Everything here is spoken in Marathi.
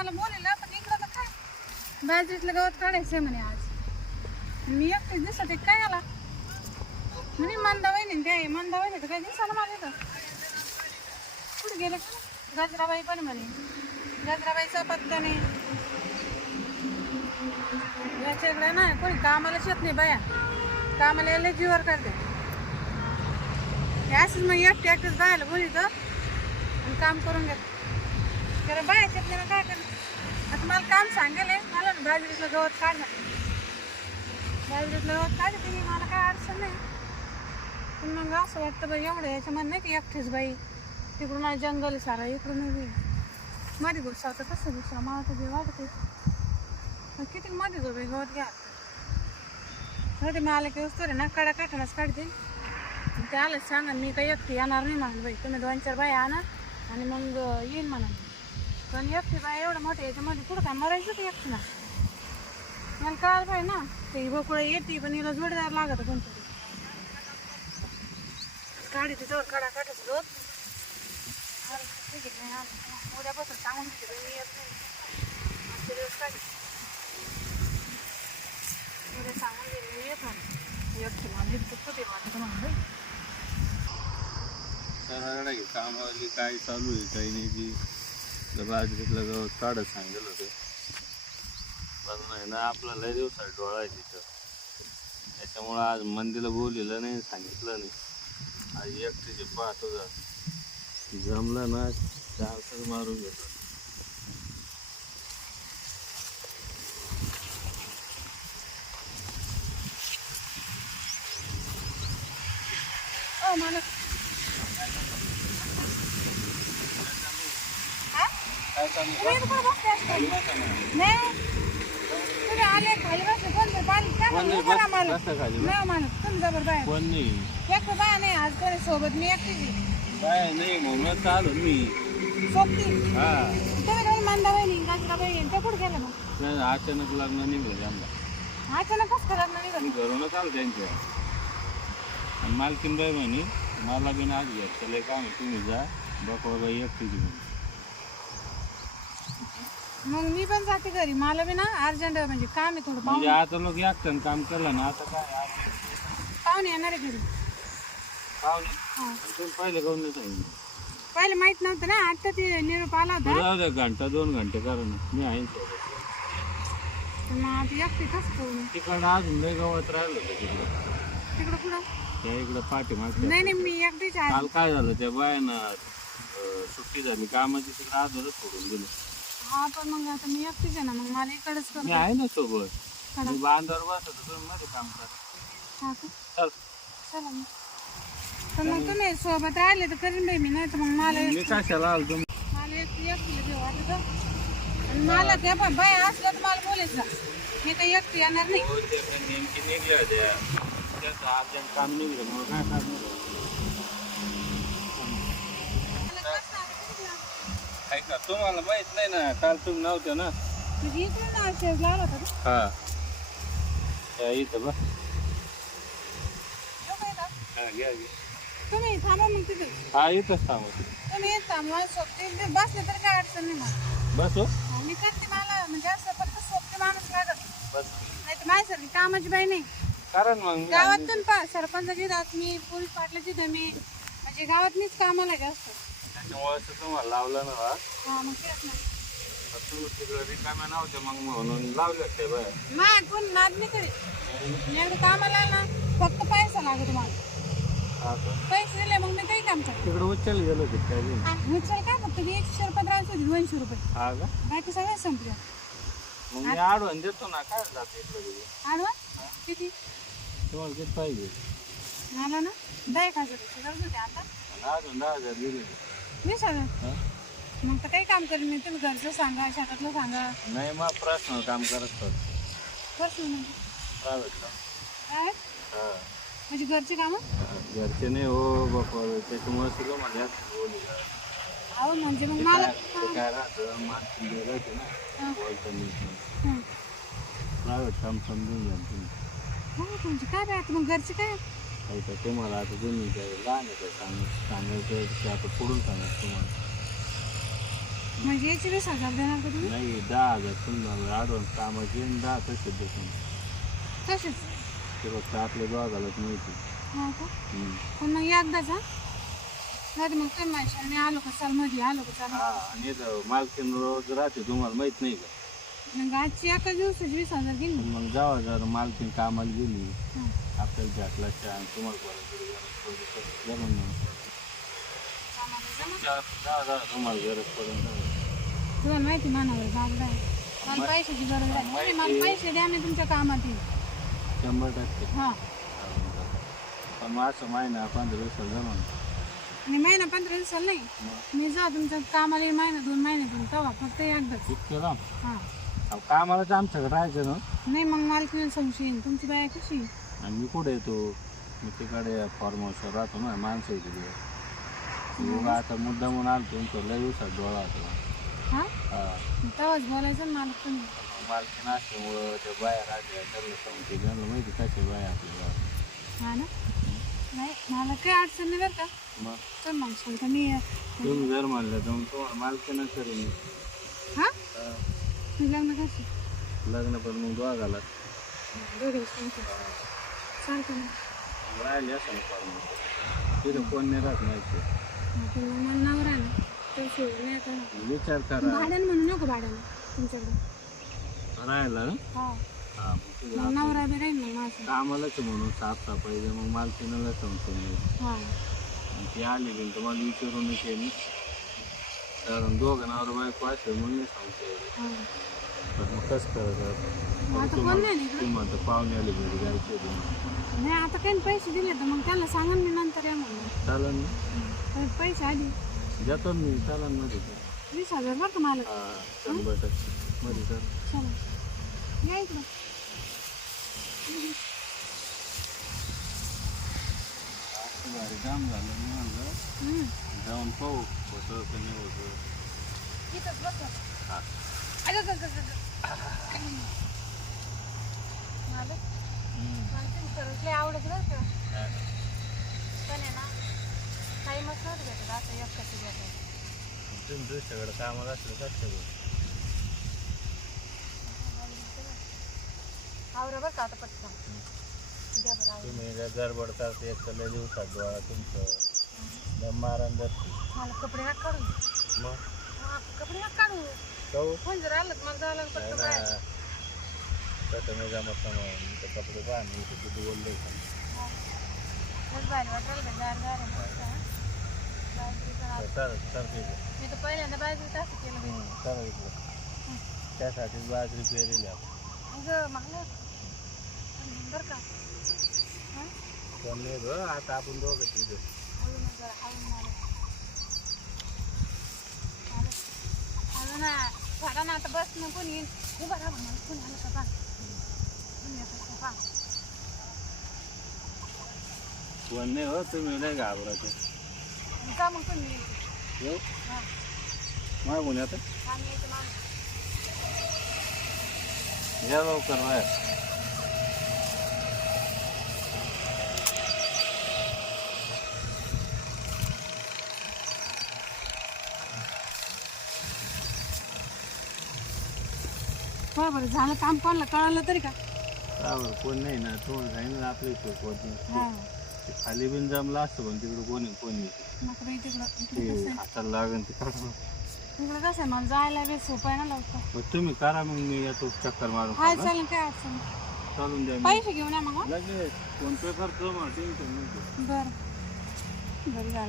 मला बोललेलं पण इकडं तर काय बाजरीतलं गवत काढायचं म्हणे आज. मी एकटीच दिसत आहे काय आला म्हणे मंदा वहिनी ते मंदा वहिनी तर काय दिसायला मला येतं. कुठे गेलं का गजराबाई पण म्हणे गजराबाईचा पत्ता नाही. याच्याकडे नाही कोणी कामाला शेत नाही बाया कामाला यायला जीवर करते. असंच मग एकटीच बायाला बोलित आणि काम करून घेत कारण बाया शेत नाही काय करणार. आता मला काम सांगेल मला ना बाजरीतलं गवत काढणं बाजरीतलं गवत काढते मी मला काय अडचण नाही. पण मग असं वाटतं बाई एवढं याच्यामध्ये नाही की एकटीच बाई तिकडून जंगल सारा इकडून मध्ये घुसा होता कसं घुसा मला तर जे वाटते किती मध्ये जो बाई गवत घ्या ते मला काही वस्तू रे ना कडा काठालाच काढते ते आलंच सांगा मी काही एकटी येणार नाही म्हणून बाई तुम्ही 2-4 बाई आणा आणि मग येईन म्हणा. पण एकटी बाई एवढं मोठं याच्यामध्ये पुढं काय मरायचं ते एकटी ना मला कळायला पाहिजे ना ते बकुळं येते पण हिला जोडदार लागत कोणतरी काढी तिथं कडा काढायचं रोज उद्यापासून सांगून घेते मी येत नाही आजचे दिवस काढ उद्या सांगून गेले मी येत नाही एकटी मला इतकं कुठे वाटत म्हणून कामावरली काय चालू आहे काही नाही की बाजरीतलं गवत काढत सांगेल होतं पण नाही ना आपल्याला लय दिवसात डोळा आहे तिथं त्याच्यामुळं आज मंदीला बोललेलं नाही सांगितलं नाही. आज एकटीचे पाहतो जमलं ना चार मारून घेतो. मला काय चालू नाही तुम्ही आले खाली बसले कोण पाणी मला नाही म्हणत तुम्ही जबर बाय कोण नाही एकटं बाया नाही आज कोणी सोबत मी एकटीच बाय नाही म्हणून चालू मी सोबती हा तुम्ही काही मंदा बहिणी गजराबाई ते कुठे गेलं मग अचानक लग्न निघलं आम्हाला अचानक कसं लग्न निघालं घरूनच आलं त्यांच्या आणि मालकीन बाई म्हणे मला बी आज घ्या लय काम आहे तुम्ही जा बघा बाई एकटीची म्हणे. मग मी पण जाते घरी मला बी ना अर्जंट म्हणजे काम आहे थोडं म्हणजे आता लोक एकटं काम केलं ना आता काय पाहुणे येणार आहे घरी पाहुणे तुम्ही पहिले काऊन नाही सांगितलं पहिले माहित नव्हतं ना आता ते निरोप आला होता जाऊ द्या घंटा 2 घंटे कारण मी आहे तर मग आता एकटी कसं करू तिकडं अजून लय गावात राहिलं होतं तिकडं तिकडं पुढं त्या इकडं पाठीमागच्या नाही नाही मी एकटीच आहे काल काय झालं त्या बायानं सुट्टी झाली कामाची तिकडं आजच सोडून दिलं. हा पण मग आता मी एकटीच आहे ना मग मला इकडंच मी करू आहे ना सोबत मी बांधावर बसतो तुम्ही मध्ये काम करा. हा का चल चला मग तर मग तुम्ही सोबत राहिले तर करीन बाई मी नाही तर मग मला मी कशाला आलो तुम्ही मला एकटीला घेऊ वाटत आणि मला त्या पण बाय असलं तर मला बोलायचं मी काही एकटी येणार नाही नेमकी निघल्या होत्या त्याचं अर्जंट काम निघलं मग काय करणार ऐका तुम्हाला माहित नाही ना काल तुम्ही नव्हते ना म्हणजे इकडून शेज लावला होता हा इथं बघ घ्या घ्या तुम्ही थांबा मग तिथे हा इथंच थांबत तुम्ही थांबवा सोबती बसले तरी काय अडचण नाही मला बस हो मी करते मला म्हणजे असं फक्त सोबती माणूस लागत बस नाही तर माझ्यासारखी कामाची बाई नाही कारण मग गावातून सरपंचाची दात मी पोलीस पाटलाची मी म्हणजे गावात मीच कामाला जास्त त्याच्यामुळे तुम्हाला लावलं ना हा मग तेच ना तुम्ही तिकडं रिकाम्या नव्हत्या मग म्हणून लावल्या ते बाय मग कोण नाद नाही करीत एकदा कामाला ना फक्त पैसा लागतो तुम्हाला पैसे दिले मग मी काही काम करते तिकडे उचल गेलो होते काय उचल काय फक्त 100 रुपये 200 रुपये हा का बाकी सगळं संपलं मग मी आडवण देतो ना काय जाते इकडे आडवा किती तुम्हाला किती पाहिजे मला ना 10,000 रुपये गरज होते आता अजून 10,000 दिले 20,000 मग तर काही काम करेन मी तुम्ही घरचं सांगा शेतातलं सांगा नाही मग पर्सनल काम करत कसं म्हणजे प्रायव्हेट काम काय हा म्हणजे घरचे कामं घरचे नाही हो बापा त्याच्यामुळे सगळं माझ्या अहो म्हणजे मग मला काय राहतं माणसं राहते ना बोलतं प्रायव्हेट काम समजून घ्या तुम्ही हो म्हणजे काय राहतं मग घरचे काय ऐका तुम्हाला आता तुम्ही काय लहान आहे काय सांगायचं ते आता पुढून सांगायचं तुम्हाला म्हणजे याचे 20,000 देणार का तुम्ही? नाही 10,000 तुम्हाला ॲडव्हान्स कामाचे आणि 10 तसे देतो तसेच ते फक्त आपल्या दोघालाच मिळते. हा का? पण मग एकदाच हा नाही मग तुम्ही माझ्या मी आलो का चाल मध्ये आलो का चाल. हा आणि इथं मालकीन रोज राहते तुम्हाला माहित नाही का? मग आजची एका दिवसाची 20,000 घेईन ना. मग जावा जर मालकीन कामाला गेली हा. आपल्याला भेटला छान तुम्हाला जमून कामाला जमा. जा तुम्हाला गरज पडून तुम्हाला माहिती मानावर बाबडा आहे मला पैशाची गरज आहे तुम्ही मला पैसे द्या मी तुमच्या कामात येईल. 100%. हा पण मग असं महिना 15 दिवसाला जमून आणि महिना 15 दिवसाला नाही मी जा तुमच्या कामाला येईल महिना 2 महिन्यातून तेव्हा फक्त एकदाच. इतकं लांब हा अहो कामालाच आमच्याकडे राहायचं ना. नाही मग मला संशय येईल तुमची बाया कशी आहे? आणि मी कुठे येतो मी तिकडे फार्म हाऊसवर राहतो ना माणसं येते तिकडे मग आता मुद्दा म्हणून आलो तुमचं लय दिवसात डोळा होता. हा हा तेव्हाच बोलायचं ना मला तुम्ही. मालकी नसल्यामुळं त्या बाया राहत्या त्यांना सांगते त्यांना माहिती कशा बाया आपल्या. हा ना नाही मला काही अडचण नाही बरं का मग तर मग सांगता मी तुम्ही जर म्हणलं तर मग तुम्हाला मालकीनं करेन. हा मी लग्न कशी लग्न पण मग दोघाला दोघे सांगतो सांगतो ना राहिले असं ना फार्म तिथं कोण नाही राहत माहिती. पण मग मला नाव राहिलं तर सोडून नाही आता ना. विचार करा भाड्यानं म्हणू नको भाड्यानं तुमच्याकडे राहिला हा हा मग तुझं मग नवरा बी राहील मग माझं. कामालाच म्हणून साफसफाई मग मालकीनाला सांगतो मी. हा ती आली की तुम्हाला विचारून येते कारण दोघं नवरा बायको असेल म्हणून मी सांगतो. हा तर मग कसं करायचं आता कोण नाही इकडं? तुम्हाला तर पाहुणे आले घरी जायचे नाही आता काही पैसे दिले तर मग त्याला सांगा मी नंतर या म्हणून चालन ना तर पैसे आधी देतो मी चालन मध्ये 20,000 बरं का मला. हा 100% मध्ये चाल चला या इकडं भारी काम झालं मी म्हणलं जाऊन पाहू होतं का नाही होतं. इथंच बस हा मला तुम्ही खरंच लय आवडत बरं का पण आहे ना टाईमच नव्हतं भेटत असं एकच भेटत. तुम्ही दुसऱ्याकडे कामाला असलं कसं आवरा बरं का आता पटकन द्या बरं आवरा. तुम्ही गडबड करते एक तर लय दिवसात डोळा तुमचं मारण धरते मला कपडे नका काढू मग कपडे नका काढू जाऊ फोन जर आलं तर मला जावं लागलं नाही पटकन ना बाहेर. कसं नाही जमत ना मग मी तर कपडे पाहा मी तर किती बोलले लस भारी वाटायला का गार गार आहे मस्त, हा? बाजरीचं राहतं. सर सर ठीक मी तर पहिल्यांदा बाजरीचं असं केलं बाई. सर इकडं त्यासाठीच बाजरी पेरेली आपण अगं मला बरं का हा? पण नाही गं आता आपण दोघं तिथे हळू ना जरा हळू मला हळू ना झाडा ना आता बस ना कोणी येईल उभा राहा मला कोणी आलं का पा कोणी येतं का पा. पण नाही हो तुम्ही नाही घाबरायचं जा मग कोणी येईल येऊ हां मागून येतं आम्ही यायचं मागं. या लवकर बाहेर बरं झालं काम कोणाला कळालं तरी का. बरोबर कोण नाही ना तुम्हाला सांगितलं आपलं इथं होत हां खाली बिन जमलं असतं पण तिकडं कोणी नको बाई तिकडं इकडं ते कसं आहे हाताला लागेल ते काढून इकडं कसं आहे मला जायला बी सोपं आहे ना लवकर. मग तुम्ही करा मग मी येतो चक्कर मारून हाय खाऊ, चालेल काय अडचण नाही. हं? चालून द्या मी पैसे घेऊन या मग हं? लगेच फोन पे करतो मग टेन्शन नको बरं बरं झालं.